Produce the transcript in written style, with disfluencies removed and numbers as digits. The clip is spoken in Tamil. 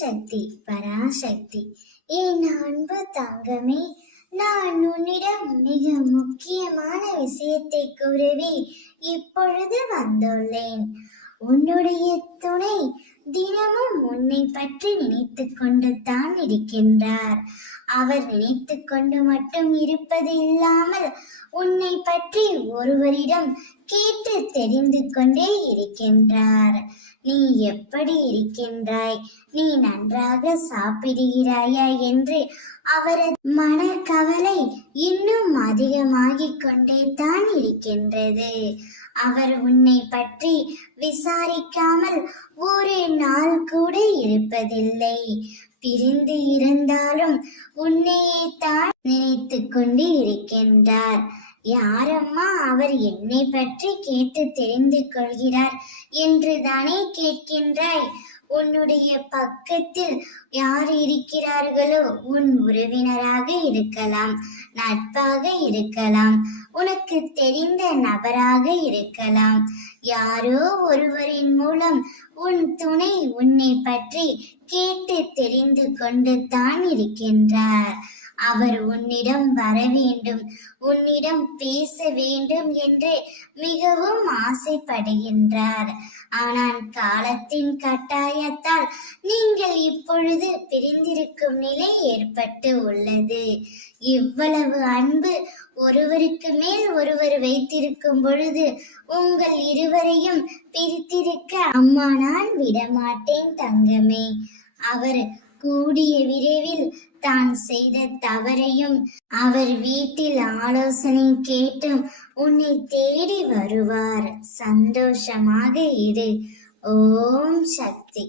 சக்தி பராசக்தி. என் அன்பு தங்கமே, நான் உன்னிடம் மிக முக்கியமான விஷயத்தை கூறவே இப்பொழுது வந்துள்ளேன். உன்னுடைய துணை தினமும் உன்னை பற்றி நினைத்து கொண்டு தான் இருக்கின்றார். அவர் நினைத்து கொண்டு மட்டும் இருப்பது இல்லாமல் உன்னை பற்றி ஒருவரிடம் கேட்டு தெரிந்து கொண்டே இருக்கின்றார். நீ எப்படி இருக்கின்றாய், நீ நன்றாக சாப்பிடுகிறாயா என்று அவரது மனக்கவலை இன்னும் அதிகமாகிக் கொண்டே தான் இருக்கின்றது. அவர் உன்னை பற்றி விசாரிக்காமல் ஒரு நாள் கூட இருப்பதில்லை. பிரிந்து இருந்தாலும் உன்னையே தான் நினைத்து கொண்டு இருக்கின்றார். யாரம்மா அவர் என்னை பற்றி கேட்டு தெரிந்து கொள்கிறார் என்று தானே கேட்கின்றாய்? உன்னுடைய பக்கத்தில் யார் இருக்கிறார்களோ, உன் உறவினராக இருக்கலாம், நட்பாக இருக்கலாம், உனக்கு தெரிந்த நபராக இருக்கலாம். யாரோ ஒருவரின் மூலம் உன் துணை உன்னை பற்றி கேட்டு தெரிந்து கொண்டு தான் இருக்கின்றார். அவர் உன்னிடம் வர வேண்டும், உன்னிடம் பேச வேண்டும் என்று மிகவும் ஆசைப்படுகின்றார். ஆனால் காலத்தின் கட்டாயத்தால் நீங்கள் இப்பொழுது பிரிந்திருக்கும் நிலை ஏற்பட்டு உள்ளது. இவ்வளவு அன்பு ஒருவருக்கு மேல் ஒருவர் வைத்திருக்கும் பொழுது உங்கள் இருவரையும் பிரித்திருக்க அம்மா நான் விடமாட்டேன் தங்கமே. அவர் கூடிய விரைவில் தான் செய்த தவறையும் அவர் வீட்டில் ஆலோசனை கேட்டும் உன்னை தேடி வருவார். சந்தோஷமாக இரு. ஓம் சக்தி.